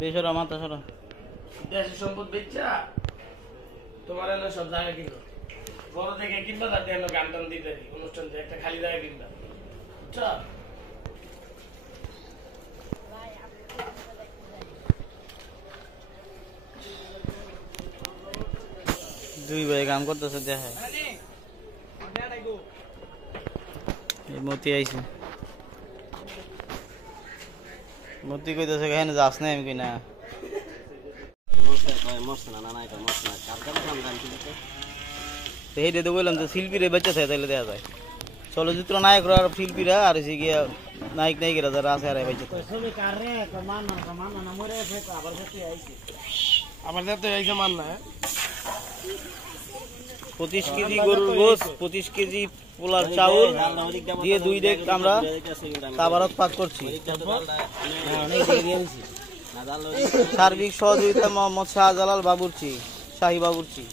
বেসরা মাথা সরা দেশের সম্পদ বেচা তোমার এলো সব জায়গা কিনলো বড় থেকে কিনবা তাতে এলো গান টান দিতে অনুষ্ঠান একটা খালি জায়গা কিনবা বুঝছো দুই ভাই কাম করতেছে দেখে মতি আইছে মতি কইতেছে এখানে যাস না আমি কই না সেইটা তো বললাম যে শিল্পীরা বেঁচে থাকে তাহলে দেখা যায় চলচ্চিত্র নায়করা আর শিল্পীরা আর হচ্ছে গিয়া নায়ক নায়িকারা যারা আছে আর বেঁচে থাকে আমাদের তো এই মান না 25 কেজি গরুর গোস 25 কেজি পোলার চাউল দিয়ে 2 ডেক আমরা তাবারক পাক করছি সার্বিক সহযোগিতা মোহাম্মদ শাহজালাল বাবুর্চি শাহী বাবুর্চি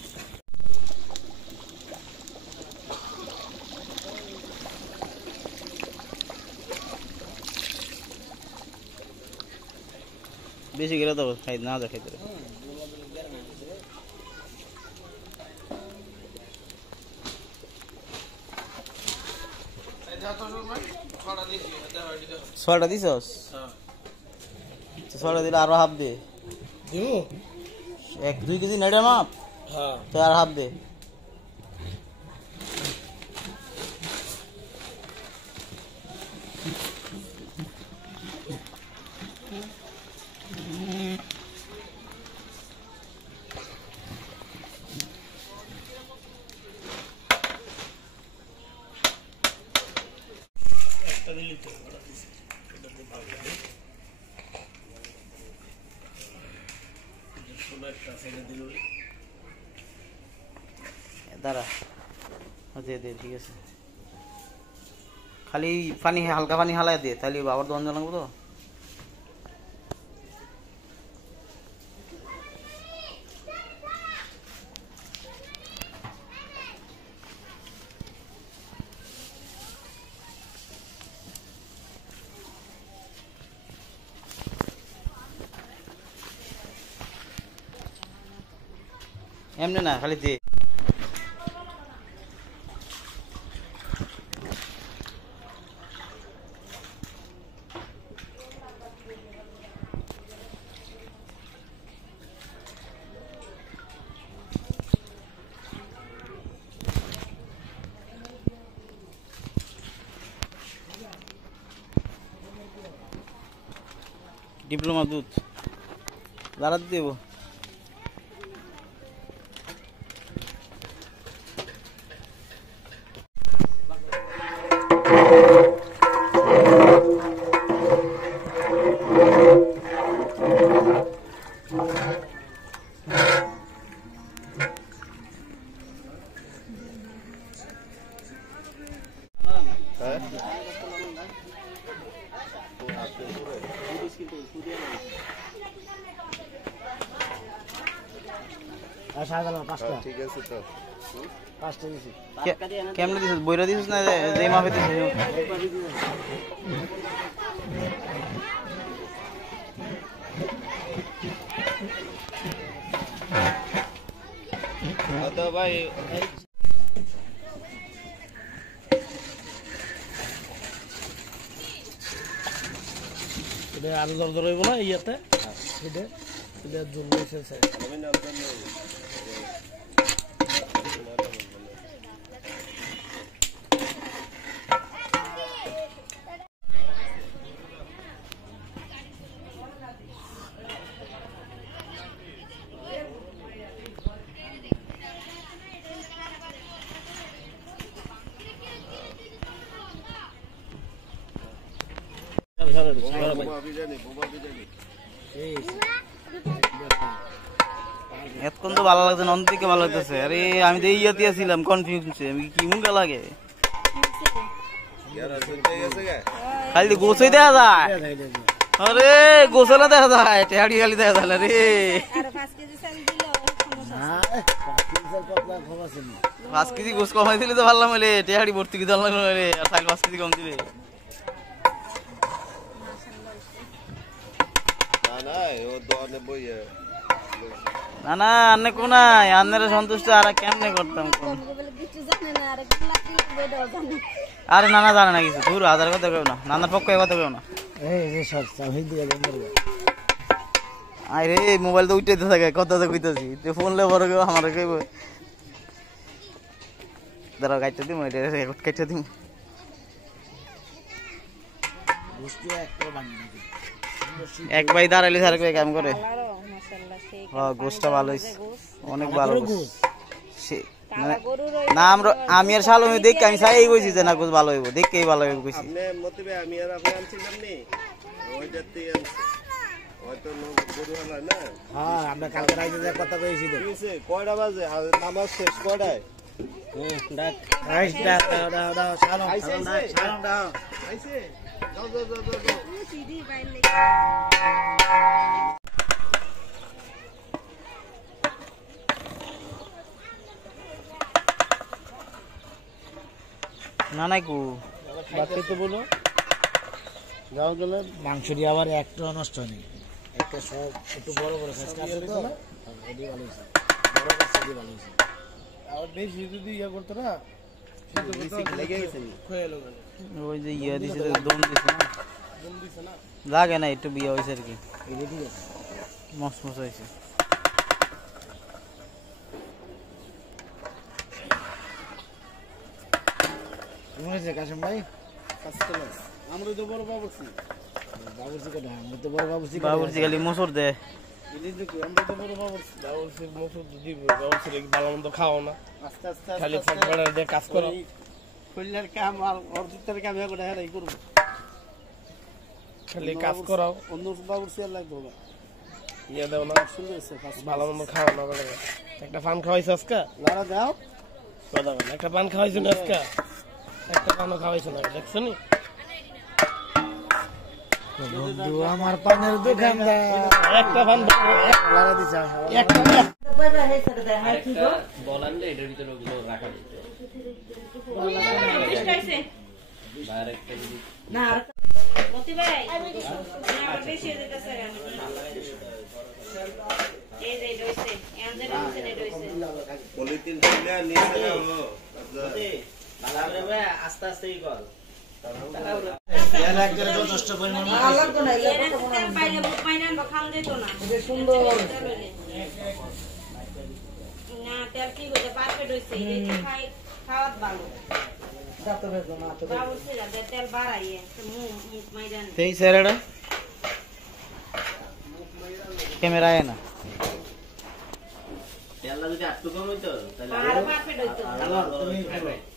বেশি গেলে তো খাই না যা খাইতে ছয়টা দিছস ছয়টা দিলে আরো হাফ দে 1-2 কেজি নেড়ে মাপ তো আর হাফ দে দাঁড়া দে দে ঠিক আছে খালি পানি হালকা পানি হালাই দে তাহলে আবার দন লাগবো তো এমনি না খালি দে ডিপ্লোমা দুধ দাঁড়া দেবো ঠিক আছে তো কেমনে দিছিস বইরা দিছিস না যে মাপে দিছিস তো ভাই এটা আরো দর হইব না ইয়াতে এটা এটা জন্য ফেলছে এতক্ষণ তো ভালো লাগছে অন্য দিকে ভালো লাগতেছে আরে আমি তো ইয়াতে ছিলাম কনফিউজ আমি কি মুখা লাগে খালি গোছই দেখা যায় আরে গোছলা দেখা যায় টেহাড়ি খালি দেখা যায় রে 5 কেজি গোছ কমাই দিলে তো ভালো লাগলে টেহাড়ি ভর্তি কি লাগলো রে আর 5 কেজি কম দিলে না না আন্নে কোনায় আন্নের সন্তুষ্ট আর কেমনে করতাম কোন আরে নানা জানে না কিছু দূর হাজার কথা কেউ না নানার পক্ষে কথা কেউ না আরে মোবাইল তো উঠাইতে থাকে কথা তো কইতাছি তুই ফোন লে বড় কেউ আমার কইব দাঁড়াও কাটতে দিম এটা রেকর্ড কাটতে দিম এক ভাই দাঁড়াইলে স্যার কাম করে হ্যাঁ গোসটা ভালো হয়েছে অনেক ভালো না আমরা আমি আর শালমি দেখি আমি চাই কইছি যে না গোস ভালো হইব দেখেই ভালো হইব কইছি আমি আর আপনি আনছিলাম নি ওইটাতে হয়তো গরু হলো না হ্যাঁ আমরা কালকে রাইতে যে কথা কইছি তো কয়টা বাজে নামাজ শেষ কয়টায় ডাক ডাক দাও শালম শালম দাও আইছে যাও যাও যাও যাও সিডি বাইলে না নাই কু বাকি তো বলো যাও গেলে মাংস দিয়ে আবার একটা নষ্ট নেই একটা সব একটু বড় বড় সাইজ কাটছে তো এডি ভালো হইছে বড় কাছে দি ভালো হইছে আর বেশি যদি ইয়া করতে না বেশি লেগে গেছে খয়ে লোক ওই যে ইয়া দিছে দম দিছে না লাগে না একটু বিয়া হইছে আর কি এই ঠিক আছে মস্ত মস্ত হইছে মনে কাশিম ভাই কাস্টমার আমরা তো বড় বাবুর্চি বাবুর্চি কথা আমরা তো বড় বাবুর্চি বাবুর্চি খালি মোসর দে এই যে আমরা তো বড় বাবুর্চি বাবুর্চি মোসর দিব বাবুর্চি কি ভালো মন্দ খাও না আস্তে আস্তে খালি ফাঁকড়া দিয়ে কাজ করো কইলার কাম আর অর্জিতের কাম এগুলো হেরাই করব খালি কাজ করাও অন্য বাবুর্চি আর লাগবে না ইয়া দাও না শুনতেছে ভালো মন্দ খাও না বলে একটা পান খাওয়াইছ আজকে লারা দাও কথা বল একটা পান খাওয়াইছ না আজকে একটা পানও খাওয়াইছ না দেখছো নি বন্ধু আমার পানের দোকানদার একটা পান লাগা দিছে একটা পয়সা হইছে দেয় না কি গো বলেন যে এটার ভিতরে ওগুলো রাখা দিতে ডাইরেক্ট না মতি ভাই না বেশি হয়ে যাচ্ছে এই যে রইছে এন্ডে রইছে নে রইছে পলিথিন দিলে নিচে নাও মতি ভালো রে আস্তে আস্তেই কর ক্যামেরা আয় না তেলটা যদি একটু কম হইতো তাহলে